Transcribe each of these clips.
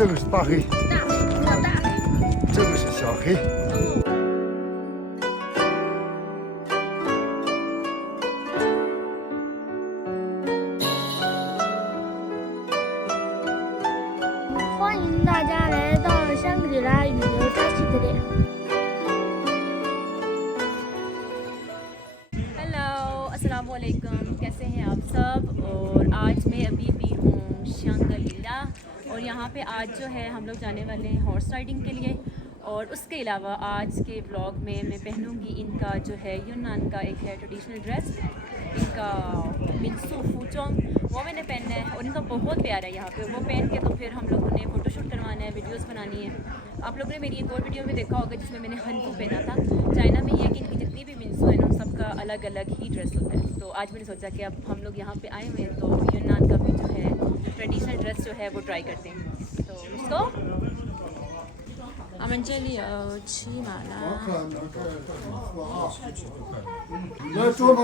这个是大黑，这个是小黑。欢迎大家来到香格里拉语流扎西德里。हेलो अस्सलाम वालेकुम, कैसे हैं आप सब। और आज मैं अभी भी हूँ शंगरीला और यहाँ पे आज जो है हम लोग जाने वाले हैं हॉर्स राइडिंग के लिए। और उसके अलावा आज के व्लॉग में मैं पहनूँगी इनका जो है यूनान का एक है ट्रेडिशनल ड्रेस, इनका मिन्सू फूचोंग, वो मैंने पहनना है और इनका बहुत प्यार है यहाँ पे। वो पहन के तो फिर हम लोगों ने फ़ोटोशूट करवाना है, वीडियोस बनानी है। आप लोगों ने मेरी एक और वीडियो में देखा होगा जिसमें मैंने हनफू पहना था। चाइना में ये कि इनकी जितनी भी मिन्सू है ना सबका अलग अलग ही ड्रेस होता है। तो आज मैंने सोचा कि अब हम लोग यहाँ पे आए हुए हैं तो यूनान का भी जो है ट्रेडिशनल ड्रेस जो है वो ट्राई करते हैं। तो दोस्तों 我们这里有骑马啦。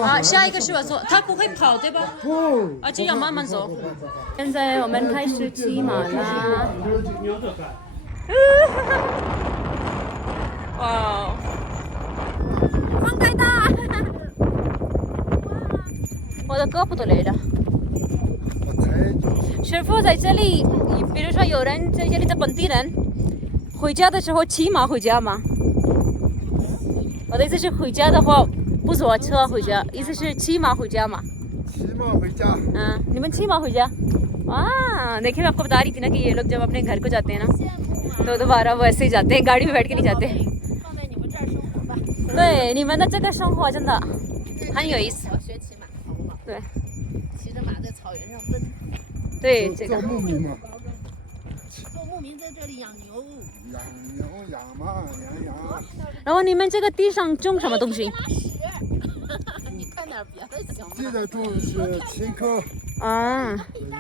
啊，下一个是我走，它不会跑对吧？不，啊，这样慢慢走。现在我们开始骑马啦。哇，放太大，我的胳膊都累了。师傅在这里，比如说有人在这里的本地人。回家的时候骑马回家吗？我的意思是回家的话不坐车回家，意思是骑马回家嘛？骑马回家。你们骑马回家？वाह, देखिए मैं आपको बता रही थी ना कि ये लोग जब अपने घर को जाते हैं ना तो दोबारा वो ऐसे ही जाते हैं, गाड़ी में बैठ के नहीं जाते। 对，你们的这个生活真的很有意思。对，骑着马在草原上奔。对，这个。牧民嘛。牧民在这里养牛，养牛养马养羊。然后你们这个地上种什么东西？你看点别的行吗？地在种是青稞啊，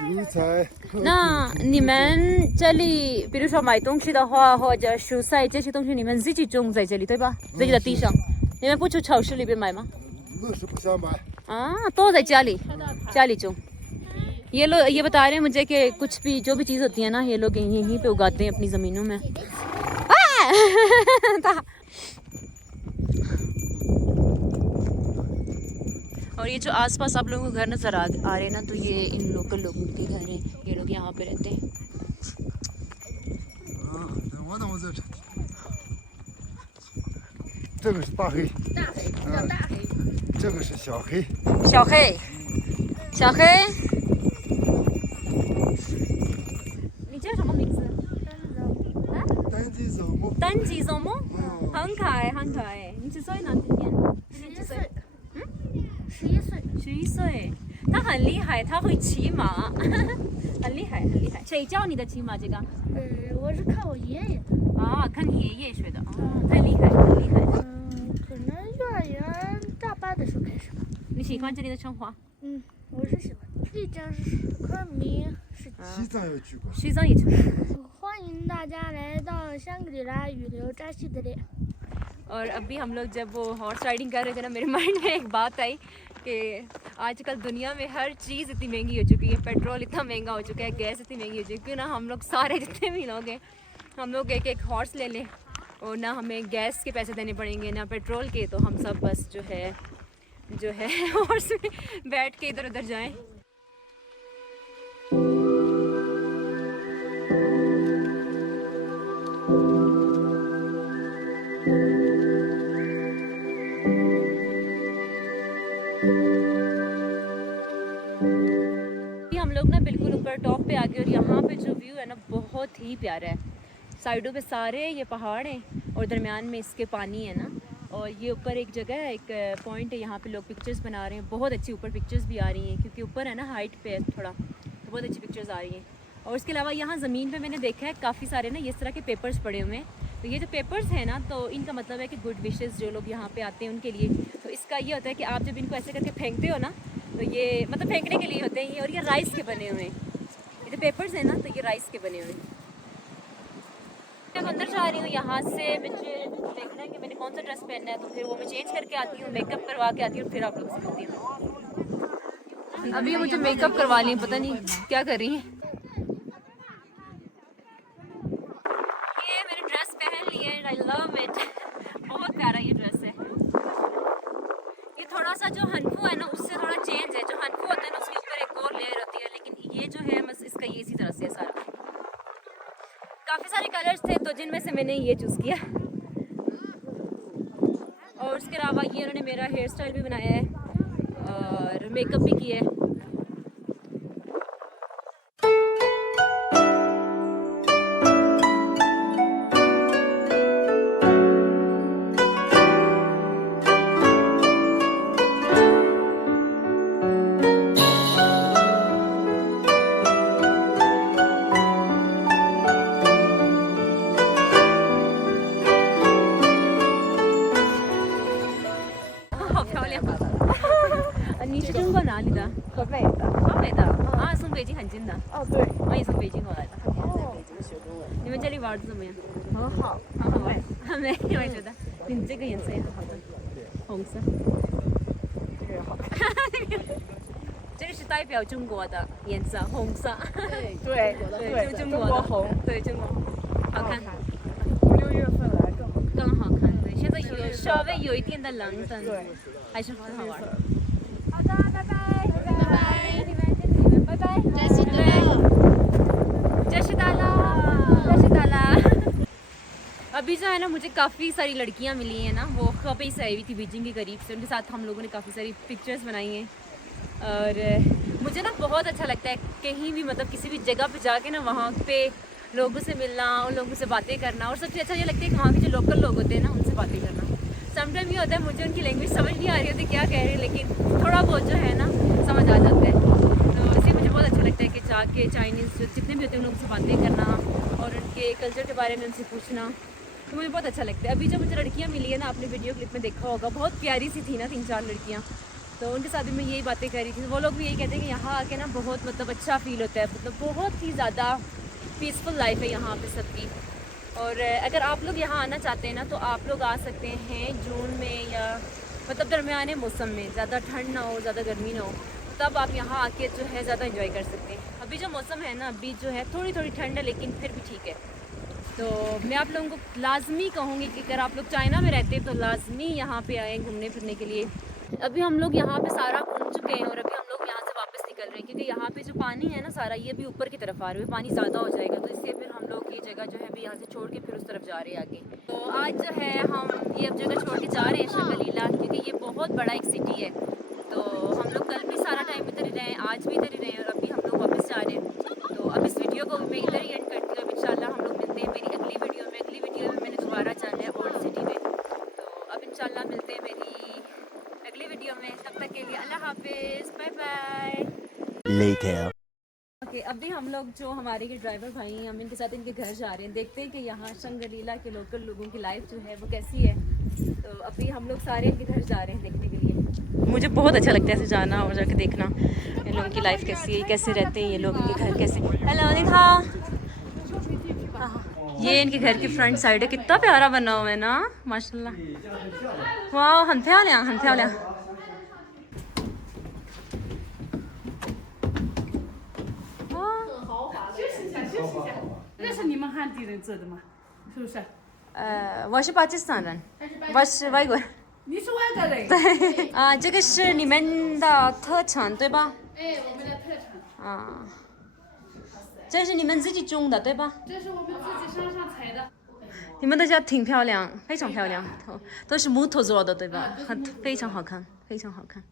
油菜。那你们这里，比如说买东西的话，或者蔬菜这些东西，你们自己种在这里对吧？自己的地上，你们不去超市里边买吗？那是不想买。啊，都在家里种。ये लोग ये बता रहे हैं मुझे कि कुछ भी जो भी चीज़ होती है ना ये लोग यहीं पे उगाते हैं अपनी ज़मीनों में। और ये जो आसपास आप लोगों को घर नज़र आ रहे हैं ना तो ये इन लोकल लोगों के घर हैं, ये लोग यहाँ पे रहते हैं। 这个是大黑，这个是小黑。小黑，小黑。你叫什么名字？单机走木。单机走木，很可爱，很可爱。你几岁呢？今年？11岁。11岁。11岁，他很厉害，他会骑马，很厉害，很厉害。谁教你的骑马这个？我是看我爷爷的。啊，看你爷爷学的，太厉害，很厉害。可能幼儿园大班的时候开始吧。你喜欢这里的生活？我是喜欢。丽江、昆明是。西藏也去过。西藏也去过。欢迎大家来到香格里拉语流扎西德里。और अभी हम लोग जब वो हॉर्स राइडिंग कर रहे थे ना मेरे माइंड में एक बात आई कि आजकल दुनिया में हर चीज़ इतनी महंगी हो चुकी है, पेट्रोल इतना महंगा हो चुका है, गैस इतनी महंगी हो चुकी है। क्यों ना हम लोग सारे जितने भी लोग हैं हम लोग एक एक हॉर्स ले लें और ना हमें गैस के पैसे देने पड़ेंगे ना पेट्रोल के, तो हम सब बस जो है हॉर्स में बैठ के इधर उधर जाएं। हम लोग ना बिल्कुल ऊपर टॉप पे आ गए और यहाँ पे जो व्यू है ना बहुत ही प्यारा है। साइडों पे सारे ये पहाड़ हैं और दरमियान में इसके पानी है ना। और ये ऊपर एक जगह है, एक पॉइंट है, यहाँ पे लोग पिक्चर्स बना रहे हैं। बहुत अच्छी ऊपर पिक्चर्स भी आ रही हैं क्योंकि ऊपर है ना हाइट पे है थोड़ा, तो बहुत अच्छी पिक्चर्स आ रही हैं। और इसके अलावा यहाँ ज़मीन पे मैंने देखा है काफ़ी सारे ना इस तरह के पेपर्स पड़े हुए हैं। तो ये जो पेपर्स हैं ना तो इनका मतलब है कि गुड विशेज़ जो लोग यहाँ पे आते हैं उनके लिए। तो इसका ये होता है कि आप जब इनको ऐसे करके फेंकते हो ना तो ये मतलब फेंकने के लिए होते हैं ये, और ये राइस के बने हुए हैं। ये जो पेपर्स हैं ना तो ये राइस के बने हुए हैं। मैं अंदर जा रही हूँ, यहाँ से मुझे देखना है कि मैंने कौन सा ड्रेस पहनना है, तो फिर वो मैं चेंज करके आती हूँ, मेकअप करवा के आती हूँ, फिर आप लोग से मिलती हूँ। अभी मुझे मेकअप करवा ली, पता नहीं क्या कर रही हैं। it. I love it. बहुत प्यारा ये ड्रेस है। ये थोड़ा सा जो हनफू है ना उससे थोड़ा चेंज है। जो हनफू होता है ना उसके ऊपर एक और लेयर होती है, लेकिन ये जो है बस इसका ये इसी तरह से है सारा। काफ़ी सारे कलर्स थे तो जिनमें से मैंने ये चूज़ किया। और उसके अलावा ये उन्होंने मेरा हेयर स्टाइल भी बनाया है और मेकअप भी किया है।你是中国哪里的？河北的。河北的啊，从北京很近的。哦，对。我也从北京过来的。哦，你们这里玩的怎么样？很好。很好玩。很美，我也觉得。你这个颜色也很好看，红色。这个好看。这个是代表中国的颜色，红色。对对对，就中国的中国红。对，中国好看。 6月份来更好。更好看，对，现在有稍微有一点的冷，但还是很好玩。好的，拜拜，拜拜，你们拜拜，这是的。जय श्री ताला, जय श्री ताला। अभी जो है ना मुझे काफ़ी सारी लड़कियां मिली हैं ना, वो कभी से आई हुई थी बीजिंग के करीब से, उनके साथ हम लोगों ने काफ़ी सारी पिक्चर्स बनाई हैं। और मुझे ना बहुत अच्छा लगता है कहीं भी मतलब किसी भी जगह पे जाके ना वहाँ पे लोगों से मिलना, उन लोगों से बातें करना। और सबसे अच्छा ये लगता है कि वहाँ के जो लोकल लोग होते हैं ना उनसे बातें करना। समटाइम ये होता है मुझे उनकी लैंग्वेज समझ नहीं आ रही होती क्या कह रहे हैं, लेकिन थोड़ा बहुत जो है ना समझ आ जाता है। तो इसलिए मुझे बहुत अच्छा लगता है कि जाके चाइनीज़ जो जितने भी होते हैं उन लोगों से बातें करना और उनके कल्चर के बारे में उनसे पूछना, तो मुझे बहुत अच्छा लगता है। अभी जो मुझे लड़कियाँ मिली है ना, आपने वीडियो क्लिप में देखा होगा, बहुत प्यारी सी थी ना 3-4 लड़कियाँ, तो उनके साथ भी मैं यही बातें कर रही थी। वो लोग भी यही कहते हैं कि यहाँ आके ना बहुत मतलब अच्छा फील होता है, मतलब बहुत ही ज़्यादा पीसफुल लाइफ है यहाँ पे सबकी। और अगर आप लोग यहाँ आना चाहते हैं ना तो आप लोग आ सकते हैं जून में या मतलब दरमियाने मौसम में, ज़्यादा ठंड ना हो ज़्यादा गर्मी ना हो, तब आप यहाँ आके जो है ज़्यादा एंजॉय कर सकते हैं। अभी जो मौसम है ना, अभी जो है थोड़ी थोड़ी ठंड है लेकिन फिर भी ठीक है। तो मैं आप लोगों को लाजमी कहूँगी कि अगर आप लोग चाइना में रहते हैं तो लाजमी यहाँ पे आएँ घूमने फिरने के लिए। अभी हम लोग यहाँ पे सारा घूम चुके हैं और अभी हम लोग यहाँ से वापस निकल रहे हैं, क्योंकि यहाँ पे जो पानी है ना सारा ये भी ऊपर की तरफ आ रहा है, पानी ज़्यादा हो जाएगा, तो इसलिए फिर हम लोग ये जगह जो है अभी यहाँ से छोड़ के फिर उस तरफ जा रहे हैं आगे। तो आज जो है हम ये अब जगह छोड़ के जा रहे हैं शंगरीला, क्योंकि ये बहुत बड़ा एक सिटी है। तो हम लोग कल भी सारा टाइम इधर ही रहे, आज भी इधर ही रहे और अभी हम लोग वापस जा रहे हैं। तो अब इस वीडियो को मैं इधर ही एंड करती हूँ। अब इंशाल्लाह हम लोग मिलते हैं मेरी अगली वीडियो में मैंने दोबारा जाना है ओल्ड सिटी में। तो अब इंशाल्लाह मिलते हैं मेरी अगली वीडियो में, तब तक के लिए अल्लाह हाफिज़, बाय बाय। ओके, अभी हम लोग जो हमारे ये ड्राइवर भाई हैं, हम इनके साथ इनके घर जा रहे हैं, देखते हैं कि यहाँ शंगरीला के लोकल लोगों की लाइफ जो है वो कैसी है। तो अभी हम लोग सारे इनके घर जा रहे हैं देखने के लिए। मुझे बहुत अच्छा लगता है ऐसे जाना और जाके देखना इन लोगों की लाइफ कैसी है, कैसे रहते हैं ये लोग, इनके घर कैसे। हेलो निधा, ये इनके घर की फ्रंट साइड है, कितना प्यारा बना हुआ है ना माशाल्लाह। वाह,很漂亮很漂亮。那是你们汉地人做的吗？是不是？我是巴基斯坦人，我是外国人。你是外国人？对啊，这个是你们的特产对吧？哎，我们的特产。啊，这是你们自己种的对吧？这是我们自己山上采的。你们的家挺漂亮，非常漂亮，都是木头做的对吧？非常好看，非常好看。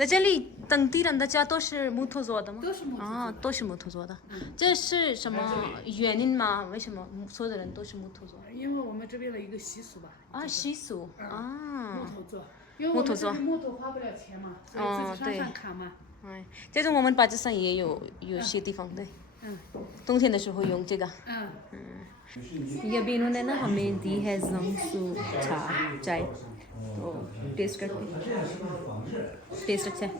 在这里当地人的家都是木头做的吗？都是木头啊，都是木头做的。这是什么原因吗？为什么所有的人都是木头做？因为我们这边的一个习俗吧。啊，习俗啊。木头做，因为我们这边木头花不了钱嘛，所以自己山上砍嘛。哎，这种我们巴基斯坦也有些地方对。冬天的时候用这个。ये अभी इन्होंने ना हमें दी है जंगसू चाय, तो टेस्ट करते हैं। टेस्ट अच्छा है।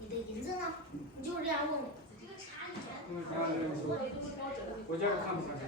你的银子呢？你就是这样问我。我家看不上去。